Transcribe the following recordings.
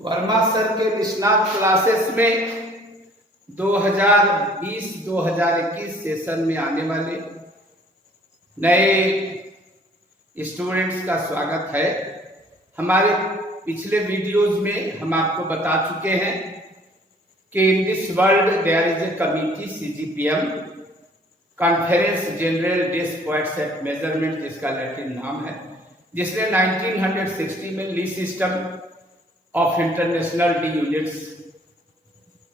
Verma sir के निष्णात classes में 2020-2021 सेशन में आने वाले नए स्टूडेंट्स का स्वागत है। हमारे पिछले वीडियोस में हम आपको बता चुके हैं कि in this world there is a committee CGPM, conference general डिस्क्वाइट्स एट मेजरमेंट, जिसका लैटिन नाम है, जिसने 1960 में ली सिस्टम ऑफ इंटरनेशनल डी यूनिट्स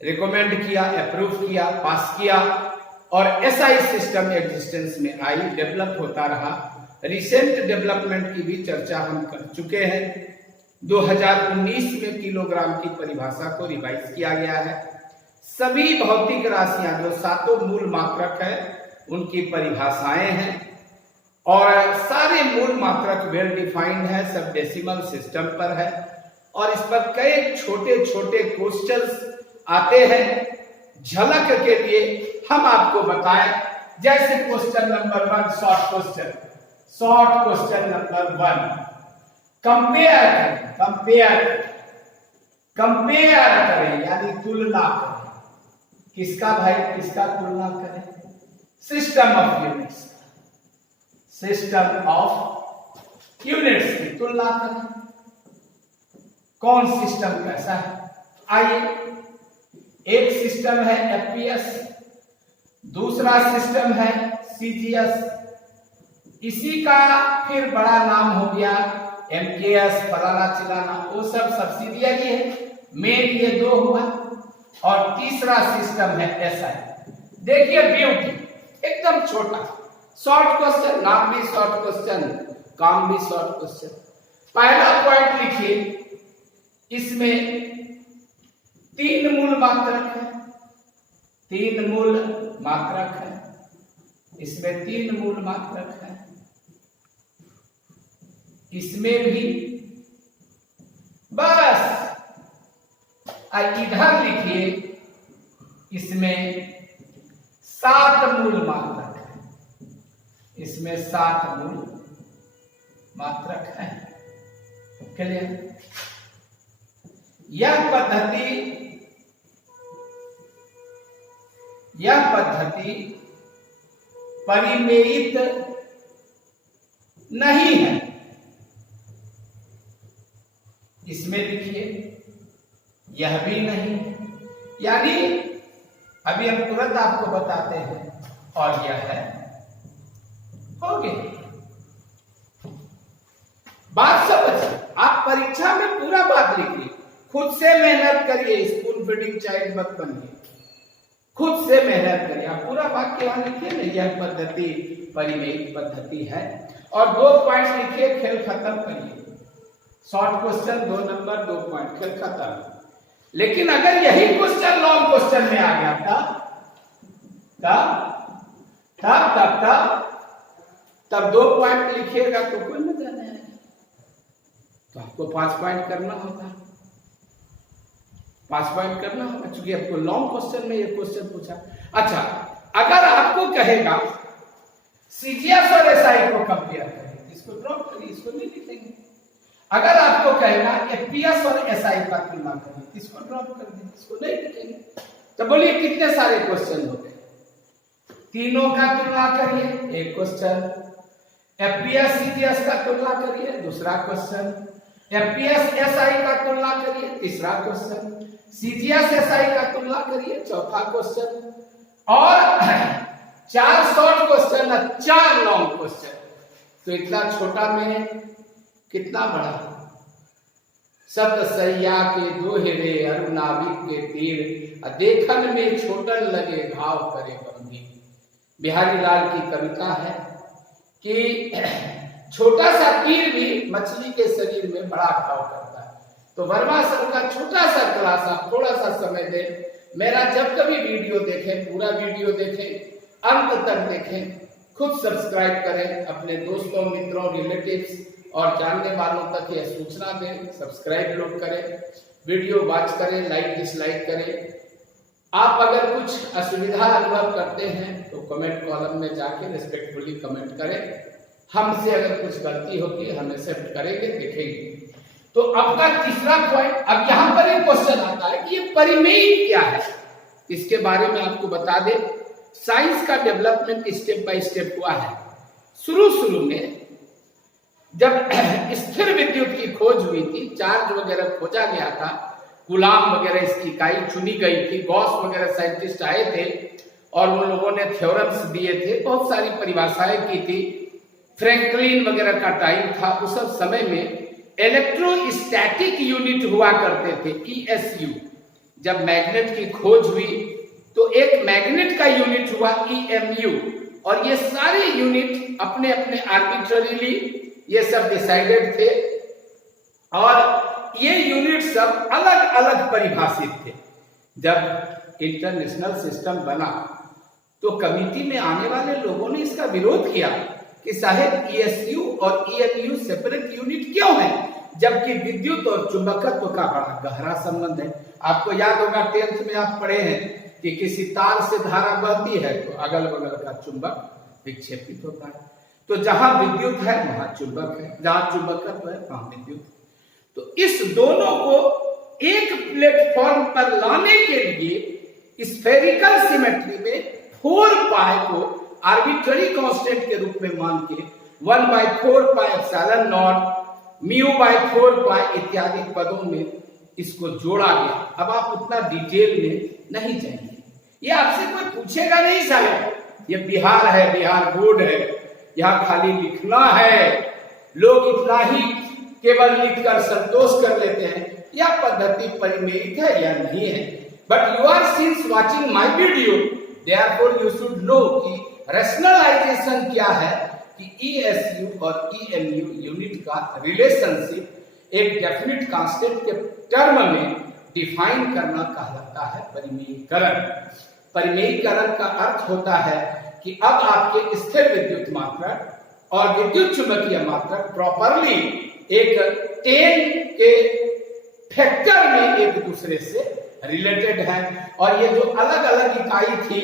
रिकमेंड किया, अप्रूव किया, पास किया और SI सिस्टम एग्जिस्टेंस में आई, डेवलप होता रहा। रिसेंट डेवलपमेंट की भी चर्चा हम कर चुके हैं। 2019 में किलोग्राम की परिभाषा को रिवाइज किया गया है। सभी भौतिक राशियां जो सातों मूल मात्रक है उनकी परिभाषाएं हैं और सारे मूल मात्रक वेल डिफाइंड है, सब डेसिमल सिस्टम पर है और इस पर कई छोटे छोटे क्वेश्चंस आते हैं। झलक के लिए हम आपको बताएं, जैसे question number 1, short question number 1, compare करें यानी तुलना करें। किसका भाई, किसका तुलना करें? सिस्टम ऑफ यूनिट्स की तुलना करें। कौन सिस्टम कैसा है? आइए, एक सिस्टम है FPS, दूसरा सिस्टम है CGS, इसी का फिर बड़ा नाम हो गया MKS, फलाना चिलाना, वो सब सब्सिडियरी है। मेन ये दो हुआ और तीसरा सिस्टम है SI। देखिए ब्यूटी, एकदम छोटा शॉर्ट क्वेश्चन, नाम भी शॉर्ट क्वेश्चन, काम भी शॉर्ट क्वेश्चन। पहला पॉइंट लिखिए, इसमें 3 मूल मात्रक है, 3 मूल मात्रक है, इसमें 3 मूल मात्रक है, इसमें भी बस। इधर लिखिए, इसमें 7 मूल मात्रक है, इसमें 7 मूल मात्रक है। क्लियर? यह पद्धति परिमेयित नहीं है। इसमें लिखिए, यह भी नहीं, यानी अभी हम तुरंत आपको बताते हैं और यह है। हो गई बात, समझ। आप परीक्षा में पूरा बात लिखिए, खुद से मेहनत करिए, स्कूल फीडिंग चाइल्ड मत बनिए, खुद से मेहनत करिए। आप पूरा वाक्य वहां लिखिए ना, यह पद्धति परिमेयित पद्धति है। और 2 पॉइंट लिखिए, खेल खत्म करिए। शॉर्ट क्वेश्चन 2 नंबर, 2 पॉइंट, खेल खत्म। लेकिन अगर यही क्वेश्चन लॉन्ग क्वेश्चन में आ गया तब 2 पॉइंट लिखिएगा तो कोई मजा नहीं आएगा। तो आपको 5 पॉइंट करना होगा, 5 पॉइंट करना होगा, क्योंकि आपको लॉन्ग क्वेश्चन में ये क्वेश्चन पूछा। अच्छा, अगर आपको कहेगा CGS और SI को कंपेयर करें, इसको ड्रॉप करिए, इसको नहीं लिखेंगे। अगर आपको कहेगा FPS और SI का तुलना करिए, इसको ड्रॉप कर दें, इसको नहीं लिखेंगे। तो बोलिए कितने सारे क्वेश्चन हो गए? तीनों का तुलना करिए, एक क्वेश्चन। FPS CGS का तुलना करिए, दूसरा क्वेश्चन। FPS SI का तुलना करिए, तीसरा क्वेश्चन। CGS SI का तुलना करिए, चौथा क्वेश्चन। और 4 शॉर्ट क्वेश्चन और 4 लॉन्ग क्वेश्चन। तो इतना छोटा में कितना बड़ा? सत सैया के दोहरे अरुनाविक के तीर, देखन में छोटन लगे घाव करे गंभीर। बिहारी लाल की कविता है कि छोटा सा तीर भी मछली के शरीर में बड़ा घाव करता है। तो वर्मा सर का छोटा सा क्लास, आप थोड़ा सा समय दें। मेरा जब कभी वीडियो देखें, पूरा वीडियो देखें, अंत तक देखें, खुद सब्सक्राइब करें, अपने दोस्तों, मित्रों, रिलेटिव्स और जानने वालों तक यह सूचना दें। सब्सक्राइब लोग करें, वीडियो वॉच करें, लाइक डिसलाइक करें। आप अगर कुछ असुविधा अनुभव करते हैं तो कमेंट कॉलम में जाके रिस्पेक्टफुली कमेंट करें। हमसे अगर कुछ गलती होगी हम एक्सेप्ट करेंगे, देखेंगे। तो आपका तीसरा पॉइंट, अब यहां पर एक क्वेश्चन आता है कि ये परिमेय क्या है, इसके बारे में आपको बता दे। साइंस का डेवलपमेंट स्टेप बाय स्टेप हुआ है। शुरू में जब स्थिर विद्युत की खोज हुई थी, चार्ज वगैरह खोजा गया था, गुलाम वगैरह इसकी इकाई चुनी गई थी, गॉस वगैरह साइंटिस्ट आए थे और उन लोगों ने थ्योरम्स दिए थे, बहुत सारी परिभाषाएं की थी। फ्रैंकलिन वगैरह का टाइम था, उस सब समय में इलेक्ट्रोस्टैटिक यूनिट हुआ करते थे, ESU। जब मैग्नेट की खोज हुई तो एक मैग्नेट का यूनिट हुआ EMU, और ये सारे यूनिट अपने अपने आर्बिट्ररीली ये सब डिसाइडेड थे, और ये यूनिट सब अलग अलग परिभाषित थे। जब इंटरनेशनल सिस्टम बना तो कमिटी में आने वाले लोगों ने इसका विरोध किया कि साहब ESU और EMU सेपरेट यूनिट क्यों है, जबकि विद्युत और चुंबकत्व का बड़ा गहरा संबंध है। आपको याद होगा 10th में आप पढ़े हैं कि किसी तार से धारा बहती है तो अगल बगल का चुंबक विक्षेपित होता है। तो जहां विद्युत है वहां चुंबक है, जहां चुंबकत्व है वहां विद्युत। तो इस दोनों को एक प्लेटफॉर्म पर लाने के लिए स्फेरिकल सिमेट्री में 4 पाई को आर्बिट्ररी कांस्टेंट के रूप में मान के 1/4 पाई एप्सिलॉन नॉट, μ/4 पाई इत्यादि पदों में इसको जोड़ा गया। अब आप उतना डिटेल में नहीं जाएंगे, ये आपसे कोई पूछेगा नहीं साहब, ये बिहार है, बिहार बोर्ड है, यहाँ खाली लिखना है, लोग इतना ही केवल लिखकर संतोष कर लेते हैं। यह पद्धति परिमेयित है या नहीं है, but you are since watching my video, therefore you should know कि रैशनलाइजेशन क्या है, कि ESU और EMU यूनिट का रिलेशनशिप एक डेफिनिट कांस्टेंट के टर्म में डिफाइन करना कहलाता है परिमेयीकरण। परिमेयीकरण का अर्थ होता है कि अब आपके स्थिर विद्युत मात्रक और विद्युत चुंबकीय मात्रक प्रॉपरली एक 10 के फैक्टर में एक दूसरे से रिलेटेड है। और ये जो अलग अलग इकाई थी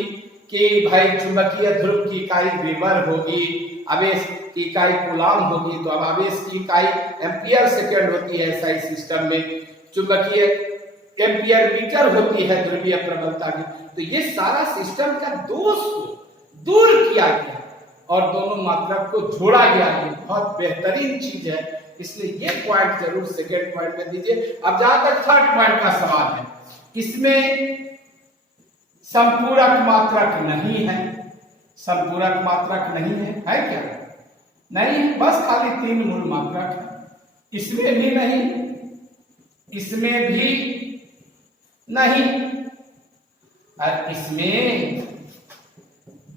कि भाई चुंबकीय ध्रुव की इकाई वेबर होगी, आवेश की इकाई कूलाम होगी, तो अब आवेश की इकाई एम्पियर सेकेंड होती है SI सिस्टम में, चुंबकीय एम्पियर मीटर होती है ध्रुवीय प्रबलता की। तो ये सारा सिस्टम का दोष को दूर किया गया और दोनों मात्रक को जोड़ा गया। ये बहुत बेहतरीन चीज है, इसलिए ये पॉइंट जरूर सेकेंड पॉइंट में दीजिए। अब जहां तक थर्ड पॉइंट का सवाल है, इसमें संपूरक मात्रक नहीं है, संपूरक मात्रक नहीं है क्या? नहीं, बस खाली 3 मूल मात्रक है। इसमें भी नहीं, इसमें भी नहीं, और इसमें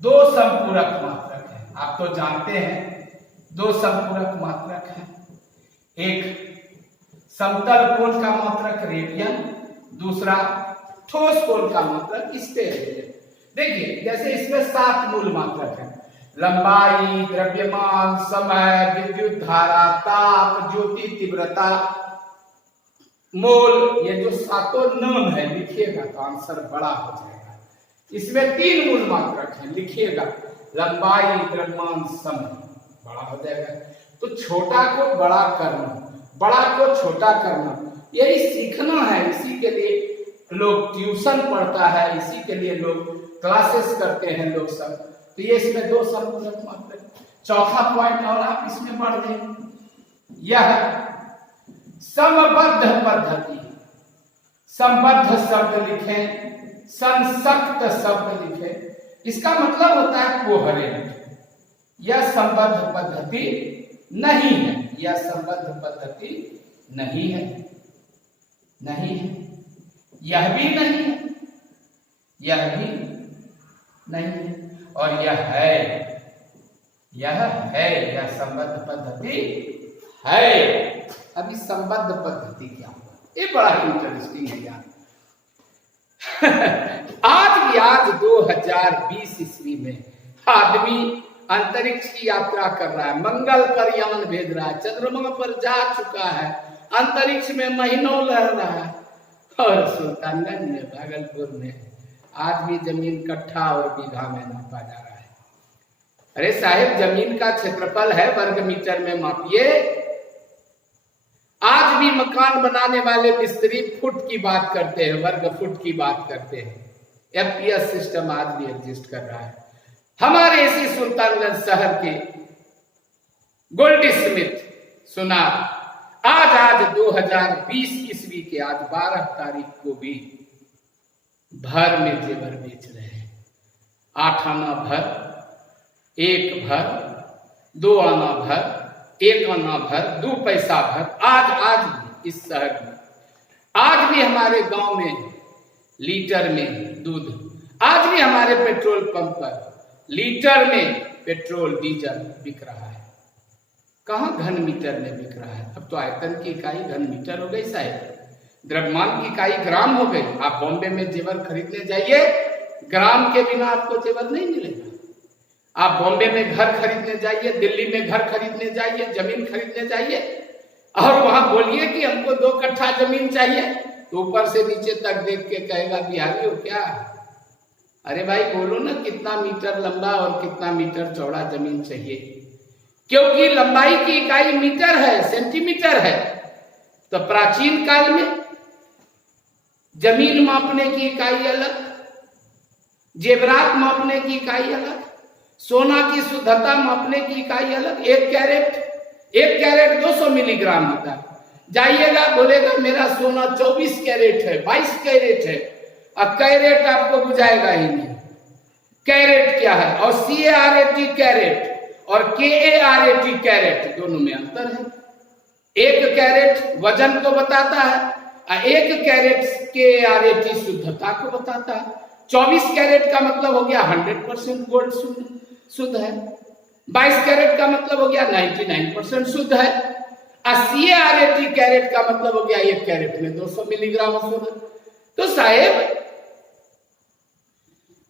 2 संपूरक मात्रक है। आप तो जानते हैं 2 संपूरक मात्रक है, एक समतल कोण का मात्रक रेडियन, दूसरा ठोस कोण का मात्रक स्टेरेडियन। देखिए जैसे इसमें 7 मूल मात्रक है, लंबाई, द्रव्यमान, समय, विद्युत धारा, ताप, ज्योति तीव्रता, मोल, ये जो 7 नाम है लिखिएगा तो आंसर बड़ा हो जाएगा। इसमें 3 मूल मात्रक है, लिखिएगा लंबाई, द्रव्यमान, समय, बड़ा हो जाएगा। तो छोटा को बड़ा करना, बड़ा को छोटा करना, यही सीखना है। इसी के लिए लोग ट्यूशन पढ़ता है, इसी के लिए लोग क्लासेस करते हैं लोग सब। तो ये इसमें 2 संपूरक मात्रक। चौथा पॉइंट और आप इसमें पढ़ दें, यह समबद्ध पद्धति, संबद्ध शब्द लिखें, संसक्त शब्द लिखें, इसका मतलब होता है कोहेरेंट। यह संबद्ध पद्धति नहीं है, यह संबद्ध पद्धति नहीं है, नहीं है, यह भी नहीं है, यह भी नहीं है, और यह है, यह है, यह संबद्ध पद्धति है। अभी संबद्ध पद्धति क्या हुआ, ये बड़ा इंटरेस्टिंग है यार। आज 2020 ईस्वी में आदमी अंतरिक्ष की यात्रा कर रहा है, मंगल पर यान भेज रहा है, चंद्रमा पर जा चुका है, अंतरिक्ष में महीनों लह रहा है, और सुल्तानगंज में, भागलपुर में आज भी जमीन कट्ठा और बीघा में नापा जा रहा है। अरे साहेब, जमीन का क्षेत्रफल है वर्ग मीटर में मापिए। आज भी मकान बनाने वाले मिस्त्री फुट की बात करते हैं, वर्ग फुट की बात करते हैं। एफपीएस सिस्टम आज भी एग्जिस्ट कर रहा है। हमारे इसी सुल्तानगंज शहर के गोल्ड स्मिथ सुनार आज 2020 ईस्वी के आज 12 तारीख को भी भर में जेवर बेच रहे हैं। 8 आना भर, 1 भर, 2 आना भर, 1 आना भर, 2 पैसा भर। आज भी इस शहर में, आज भी हमारे गांव में लीटर में दूध, आज भी हमारे पेट्रोल पंप पर लीटर में पेट्रोल डीजल बिक रहा है। कहां घन मीटर में बिक रहा है? अब तो आयतन की इकाई घन मीटर हो गई साहब, द्रव्यमान की इकाई ग्राम हो गई। आप बॉम्बे में जेवर खरीदने जाइए, ग्राम के बिना आपको जेवर नहीं मिलेगा। आप बॉम्बे में घर खरीदने जाइए, दिल्ली में घर खरीदने जाइए, जमीन खरीदने जाइए और वहां बोलिए कि हमको 2 कट्ठा जमीन चाहिए, तो ऊपर से नीचे तक देख के कहेगा बिहारी हो क्या? अरे भाई बोलो ना कितना मीटर लंबा और कितना मीटर चौड़ा जमीन चाहिए, क्योंकि लंबाई की इकाई मीटर है, सेंटीमीटर है। तो प्राचीन काल में जमीन मापने की इकाई अलग, जेवरात मापने की इकाई अलग, सोना की शुद्धता मापने की इकाई अलग। 1 कैरेट 200 मिलीग्राम होता है। जाइएगा बोलेगा मेरा सोना 24 कैरेट है, 22 कैरेट है, अब कैरेट आपको बुझाएगा ही नहीं। कैरेट क्या है? और CARAT कैरेट और KARAT कैरेट, दोनों में अंतर है। 1 कैरेट वजन को बताता है और 1 कैरेट KARAT शुद्धता को बताता है। 24 कैरेट का मतलब हो गया 100% गोल्ड शुद्ध है, 22 कैरेट का मतलब हो गया 99% शुद्ध है, और CARAT कैरेट का मतलब हो गया 1 कैरेट में 200 मिलीग्राम सोना। तो साहेब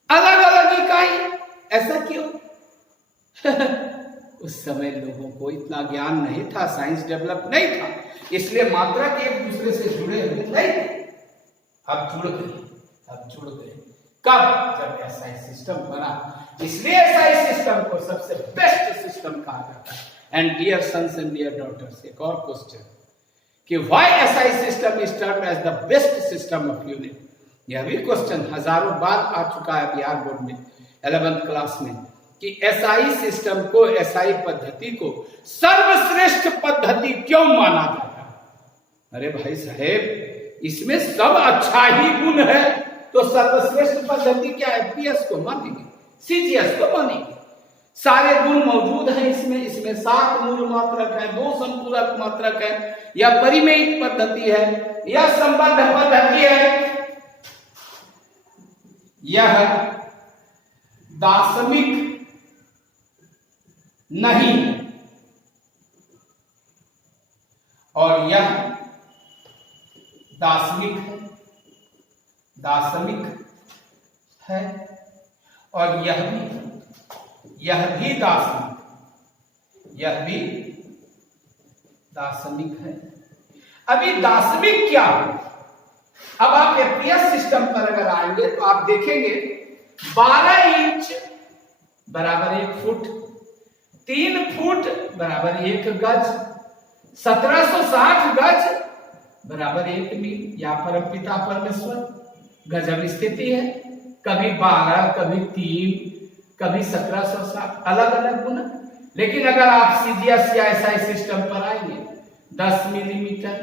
अलग अलग इकाई, ऐसा क्यों? उस समय लोगों को इतना ज्ञान नहीं था, साइंस डेवलप नहीं था, इसलिए मात्रा के एक दूसरे से जुड़े हुए नहीं थे। अब जुड़ गए। कब? जब एसआई सिस्टम बना। इसलिए एसआई सिस्टम को सबसे बेस्ट सिस्टम कहा जाता है। And dear sons and dear daughters, एक और क्वेश्चन कि why SI system is termed as the best system of unit. यह भी क्वेश्चन हजारों बार आ चुका है बिहार बोर्ड में 11th क्लास में कि एसआई सिस्टम को, एसआई पद्धति को सर्वश्रेष्ठ पद्धति क्यों माना जाता है? अरे भाई साहेब, इसमें सब अच्छा ही गुण है, तो सर्वश्रेष्ठ पद्धति क्या है? पीएस को मानेंगे, सीजीएस को मानेंगे, सारे गुण मौजूद हैं इसमें 7 मूल मात्रक है, 2 संपूरक मात्रक है, या परिमेयित पद्धति है, या संबद्ध पद्धति है, यह दार्शनिक नहीं और यह दार्शनिक है और यह भी दार्शनिक है। अभी दार्शनिक क्या है? अब आप एफपीएस सिस्टम पर अगर आएंगे तो आप देखेंगे 12 इंच बराबर 1 फुट, 3 फुट बराबर 1 गज, 1760 गज बराबर 1 मील। या परमपिता परमेश्वर गजब स्थिति है, कभी 12, कभी 3, कभी 1760, अलग अलग गुना। लेकिन अगर आप सीजीएस या एसआई सिस्टम पर आएंगे 10 millimetre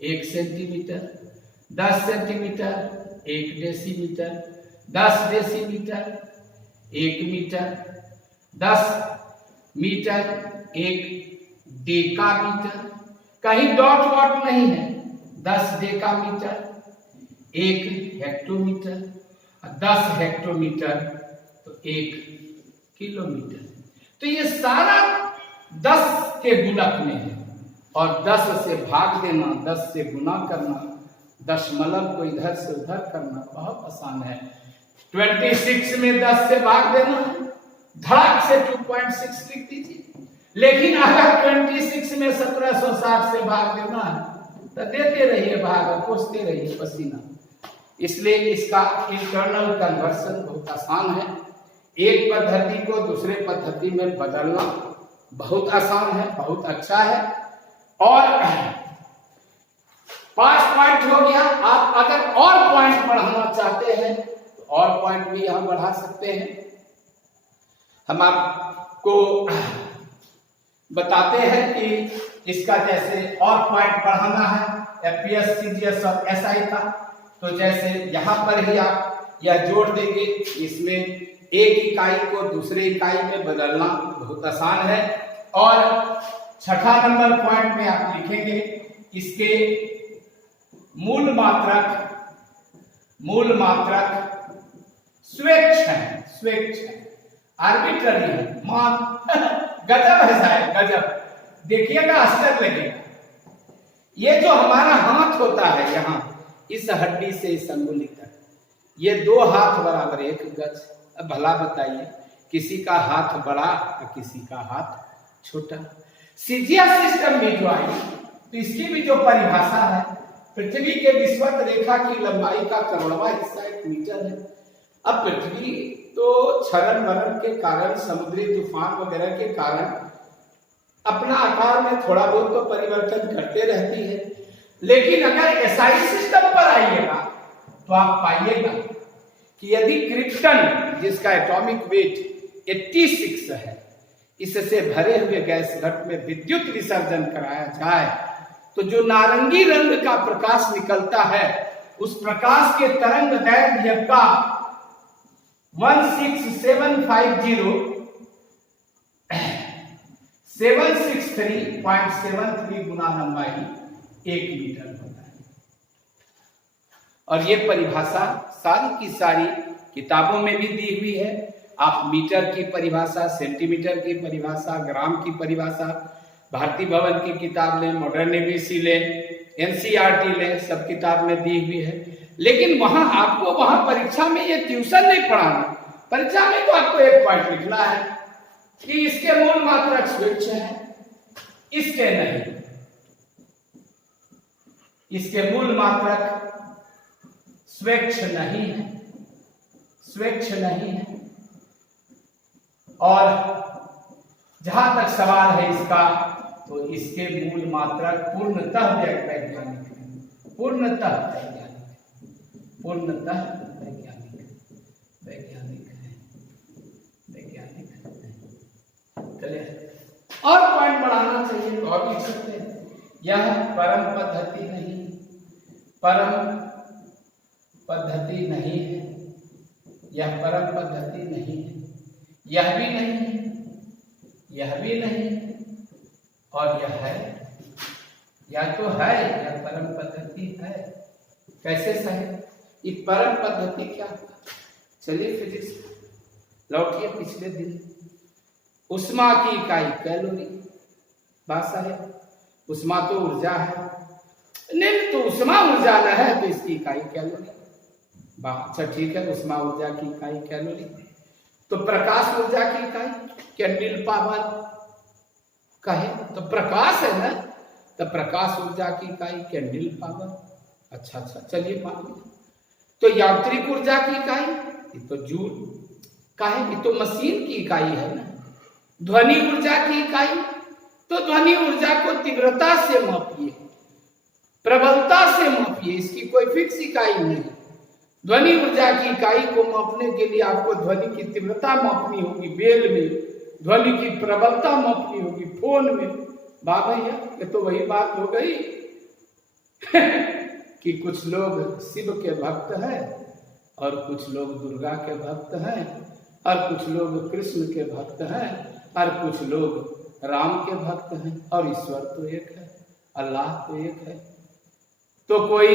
1 centimetre, 10 centimetre 1 decimetre, 10 decimetre 1 metre, 10 metre 1 decametre, कहीं डॉट वॉट नहीं है, 10 डेकामीटर 1 हेक्टोमीटर, 10 हेक्टोमीटर तो 1 किलोमीटर। तो ये सारा 10 के गुणक में है, और 10 से भाग देना, 10 से गुना करना, दशमलव को इधर से उधर करना बहुत आसान है। 26 में 10 से भाग देना, धड़ाक से 2.6 लिख दीजिए। लेकिन अगर 26 में 1760 से भाग देना है तो देते रहिए भाग और कोसते रहिए पसीना। इसलिए इसका इंटरनल कन्वर्सन बहुत आसान है। एक पद्धति को दूसरे पद्धति में बदलना बहुत आसान है, बहुत अच्छा है। और 5 पॉइंट हो गया। आप अगर और पॉइंट बढ़ाना चाहते हैं तो और पॉइंट भी यहां बढ़ा सकते हैं। हम आपको बताते हैं कि इसका जैसे और पॉइंट बढ़ाना है एफपीएस, सीजीएस और एसआई का, तो जैसे यहां पर ही आप यह जोड़ देंगे। इसमें एक इकाई को दूसरे इकाई में बदलना बहुत आसान है। और छठा नंबर पॉइंट में आप लिखेंगे इसके मूल मात्रक स्वेच्छ है, स्वेच्छ है, आर्बिट्ररी है, मान गजब है साहब, गजब। देखिएगा आश्चर्य लगेगा। ये जो हमारा हाथ होता है यहाँ इस हड्डी से इस अंगुली तक, ये 2 हाथ बराबर 1 गज। अब भला बताइए किसी का हाथ बड़ा और किसी का हाथ छोटा। सीजिया सिस्टम में जो आई तो इसकी भी जो परिभाषा है, पृथ्वी के विषुवत रेखा की लंबाई का करोड़वां हिस्सा 1 मीटर है। अब पृथ्वी तो क्षरण वरण के कारण, समुद्री तूफान वगैरह के कारण अपना आकार में थोड़ा बहुत तो परिवर्तन करते रहती है, लेकिन अगर एसआई सिस्टम पर आइएगा तो आप पाइएगा कि यदि क्रिप्टन जिसका एटॉमिक वेट 86 है, इससे भरे हुए गैस घट में विद्युत विसर्जन कराया जाए तो जो नारंगी रंग का प्रकाश निकलता है उस प्रकाश के तरंग दैर्घ्य का 763.73 गुना लंबाई 1 मीटर होता है। और ये परिभाषा सारी की सारी किताबों में भी दी हुई है। आप मीटर की परिभाषा, सेंटीमीटर की परिभाषा, ग्राम की परिभाषा भारतीय भवन की किताब लें, मॉडर्न एबीसी लें, एनसीईआरटी लें, सब किताब में दी हुई है। लेकिन वहां आपको वहां परीक्षा में ये ट्यूशन नहीं पढ़ाना। परीक्षा में तो आपको एक पॉइंट लिखना है कि इसके मूल मात्रक स्वेच्छ है, इसके नहीं, इसके मूल मात्रक स्वेच्छ नहीं है, स्वेच्छ नहीं है। और जहां तक सवाल है इसका, तो इसके मूल मात्रक पूर्णतः वैज्ञानिक है, पूर्णतः वैज्ञानिक, पूर्णतः वैज्ञानिक, वैज्ञानिक है, वैज्ञानिक है। चलिए और पॉइंट बढ़ाना चाहिए तो और लिख सकते हैं। यह परम पद्धति नहीं, परम पद्धति नहीं है, यह परम पद्धति नहीं है, यह भी नहीं है, यह भी नहीं है, और यह है, यह तो है, यह परम पद्धति है। कैसे सही? ये परम पद्धति क्या? चलिए फिजिक्स लौटिए पिछले दिन। उष्मा की इकाई कैलोरी, बात है। उष्मा तो ऊर्जा है, नहीं तो उष्मा ऊर्जा न है तो इसकी इकाई कैलोरी। अच्छा ठीक है, उष्मा ऊर्जा की इकाई कैलोरी। तो प्रकाश ऊर्जा की इकाई कैंडल पावर कहे तो प्रकाश है ना, तो प्रकाश ऊर्जा की इकाई कैंडल पावर। अच्छा अच्छा चलिए मान लिया। तो यांत्रिक ऊर्जा की इकाई ये तो जूल काहे, ये तो मशीन की इकाई है ना। ध्वनि ऊर्जा की इकाई, तो ध्वनि ऊर्जा को तीव्रता से मापिए, प्रबलता से मापिए, इसकी कोई फिक्स इकाई नहीं। ध्वनि ऊर्जा की इकाई को मापने के लिए आपको ध्वनि की तीव्रता मापनी होगी बेल में, ध्वनि की प्रबलता मापनी होगी फोन में। वाह भैया, ये तो वही बात हो गई कि कुछ लोग शिव के भक्त हैं और कुछ लोग दुर्गा के भक्त हैं और कुछ लोग कृष्ण के भक्त हैं और कुछ लोग राम के भक्त हैं, और ईश्वर तो एक है, अल्लाह तो एक है। तो कोई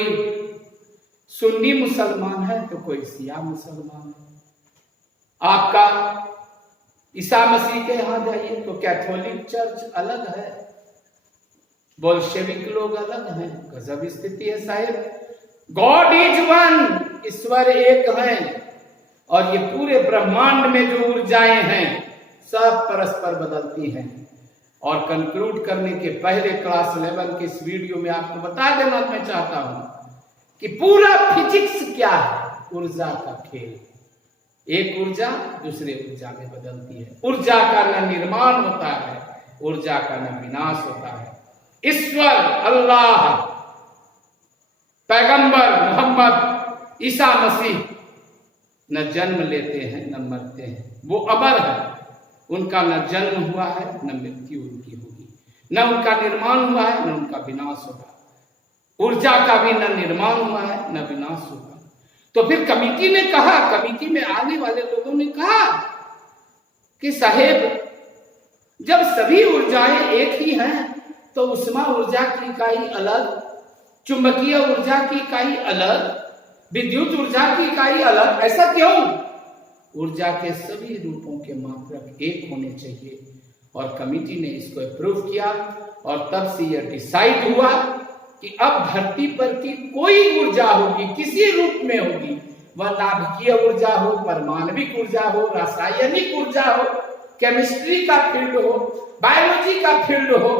सुन्नी मुसलमान है तो कोई शिया मुसलमान है। आपका ईसा मसीह के यहां जाइए तो कैथोलिक चर्च अलग है, बोल्शेविक लोग अलग हैं। गजब स्थिति है साहिब। गॉड इज वन, ईश्वर एक है, और ये पूरे ब्रह्मांड में जो ऊर्जाएं हैं सब परस्पर बदलती हैं। और कंक्लूड करने के पहले क्लास 11 के इस वीडियो में आपको बता देना मैं चाहता हूं कि पूरा फिजिक्स क्या है, ऊर्जा का खेल। एक ऊर्जा दूसरे ऊर्जा में बदलती है। ऊर्जा का न निर्माण होता है, ऊर्जा का न विनाश होता है। ईश्वर अल्लाह मोहम्मद, ईसा मसीह न जन्म लेते हैं न मरते हैं, वो अमर है। उनका न जन्म हुआ है न मृत्यु उनकी होगी, न उनका निर्माण हुआ है न उनका विनाश होगा। ऊर्जा का भी न निर्माण हुआ है न विनाश होगा। तो फिर कमिटी ने कहा, कमिटी में आने वाले लोगों ने कहा कि साहेब, जब सभी ऊर्जाएं एक ही हैं तो उष्मा ऊर्जा की इकाई अलग, चुंबकीय ऊर्जा की इकाई अलग, विद्युत ऊर्जा की इकाई अलग, ऐसा क्यों? ऊर्जा के सभी रूपों के मात्रक एक होने चाहिए। और कमिटी ने इसको अप्रूव किया और तब से यह डिसाइड हुआ कि अब धरती पर की कोई ऊर्जा होगी, किसी रूप में होगी, वह नाभिकीय ऊर्जा हो, परमाणविक ऊर्जा हो, रासायनिक ऊर्जा हो, केमिस्ट्री का फील्ड हो, बायोलॉजी का फील्ड हो,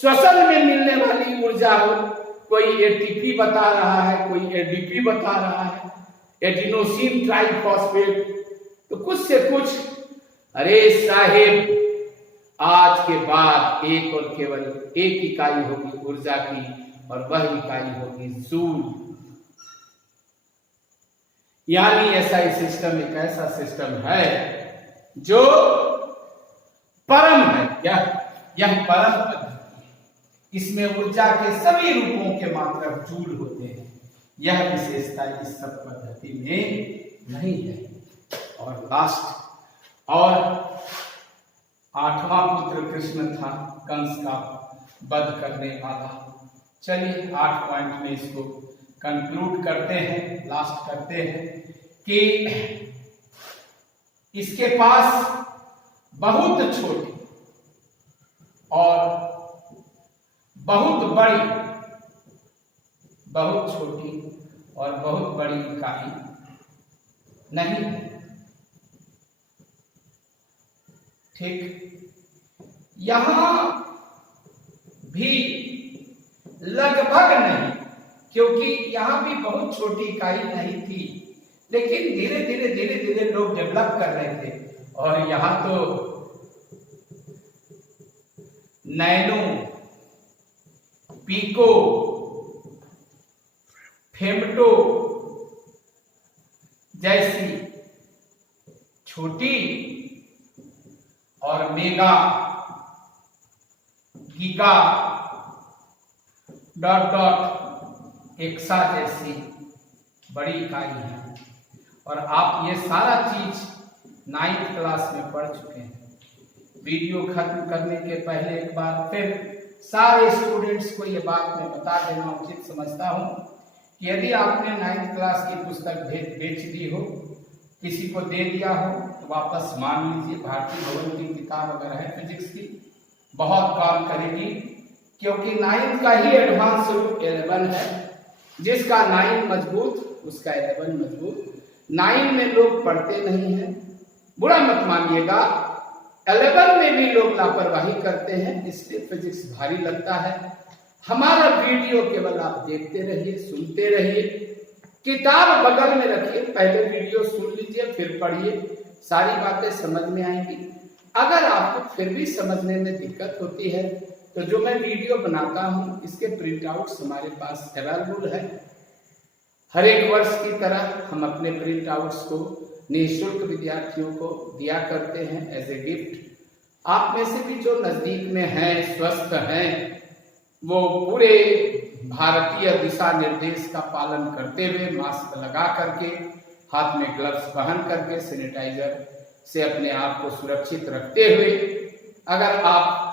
श्वसन में मिलने वाली ऊर्जा हो, कोई एटीपी बता रहा है, कोई एडीपी बता रहा है, एडिनोसिन ट्राइफॉस्फेट, तो कुछ से कुछ। अरे साहेब, आज के बाद एक और केवल एक इकाई होगी ऊर्जा की, और वह इकाई होगी जूल। यानी एसआई सिस्टम एक ऐसा सिस्टम है जो परम है। यह परम पद्धति है, इसमें ऊर्जा के सभी रूपों के मात्रक जूल होते हैं। यह विशेषता इस सब पद्धति में नहीं है। और लास्ट और 8वां पुत्र कृष्ण था, कंस का वध करने वाला। चलिए 8 पॉइंट में इसको कंक्लूड करते हैं, लास्ट करते हैं कि इसके पास बहुत छोटी और बहुत बड़ी, बहुत छोटी और बहुत बड़ी इकाई नहीं है। ठीक, यहां भी लगभग नहीं, क्योंकि यहां भी बहुत छोटी इकाई नहीं थी, लेकिन धीरे धीरे लोग डेवलप कर रहे थे। और यहां तो नैनो, पीको, फेमटो जैसी छोटी और mega, giga, dot dot, exa जैसी बड़ी इकाई है। और आप ये सारा चीज 9th क्लास में पढ़ चुके हैं। वीडियो खत्म करने के पहले एक बार फिर सारे स्टूडेंट्स को ये बात मैं बता देना उचित समझता हूँ कि यदि आपने 9th क्लास की पुस्तक बेच दी हो, किसी को दे दिया हो, तो वापस मांग लीजिए। भारतीय भवन की किताब अगर है फिजिक्स की, बहुत काम करेगी, क्योंकि 9th का ही एडवांस रूप 11 है। जिसका 9 मजबूत उसका 11 मजबूत। 9 में लोग पढ़ते नहीं हैं, बुरा मत मानिएगा। 11 में भी लोग लापरवाही करते हैं, इसलिए फिजिक्स भारी लगता है। हमारा वीडियो केवल आप देखते रहिए, सुनते रहिए, किताब बगल में रखिए, पहले वीडियो सुन लीजिए फिर पढ़िए, सारी बातें समझ में आएंगी। अगर आपको फिर भी समझने में दिक्कत होती है तो जो मैं वीडियो बनाता हूं इसके प्रिंट आउट्स हमारे पास अवेलेबल है। हर एक वर्ष की तरह हम अपने प्रिंट आउट्स को निःशुल्क विद्यार्थियों को दिया करते हैं एज ए गिफ्ट। आप में से भी जो नजदीक में हैं, स्वस्थ हैं, वो पूरे भारतीय दिशा निर्देश का पालन करते हुए, मास्क लगा करके, हाथ में ग्लव्स पहन करके, सैनिटाइजर से अपने आप को सुरक्षित रखते हुए, अगर आप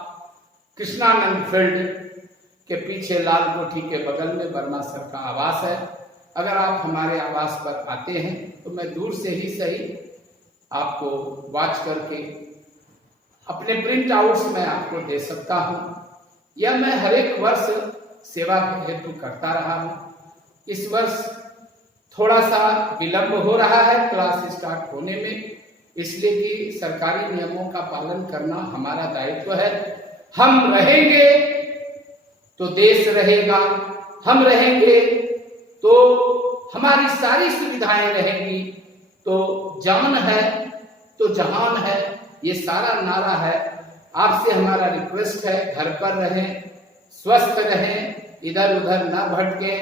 कृष्णानंद फील्ड के पीछे लाल कोठी के बगल में वर्मा सर का आवास है, अगर आप हमारे आवास पर आते हैं तो मैं दूर से ही सही आपको वॉच करके अपने प्रिंट आउट्स में आपको दे सकता हूं। यह मैं हर एक वर्ष सेवा हेतु करता रहा हूं। इस वर्ष थोड़ा सा विलंब हो रहा है क्लास स्टार्ट होने में, इसलिए कि सरकारी नियमों का पालन करना हमारा दायित्व है। हम रहेंगे तो देश रहेगा, हम रहेंगे तो हमारी सारी सुविधाएं रहेंगी, तो जान है तो जहान है, ये सारा नारा है। आपसे हमारा रिक्वेस्ट है, घर पर रहें, स्वस्थ रहें, इधर उधर ना भटकें,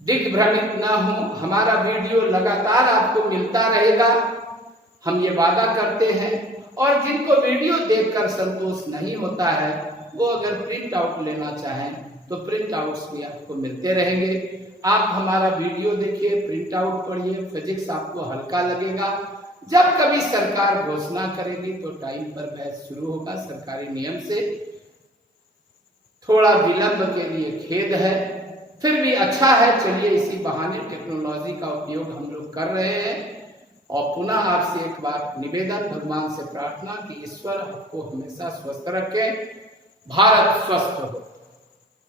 दिग्भ्रमित ना हो, हमारा वीडियो लगातार आपको मिलता रहेगा, हम ये वादा करते हैं। और जिनको वीडियो देखकर संतोष नहीं होता है वो अगर प्रिंट आउट लेना चाहें तो प्रिंट आउट्स भी आपको मिलते रहेंगे। आप हमारा वीडियो देखिए, प्रिंट आउट पढ़िए, फिजिक्स आपको हल्का लगेगा। जब कभी सरकार घोषणा करेगी तो टाइम पर बैच शुरू होगा सरकारी नियम से। थोड़ा विलंब के लिए खेद है, फिर भी अच्छा है। चलिए इसी बहाने टेक्नोलॉजी का उपयोग हम लोग कर रहे हैं। और पुनः आपसे एक बार निवेदन, भगवान से प्रार्थना कि ईश्वर आपको हमेशा स्वस्थ रखे, भारत स्वस्थ हो।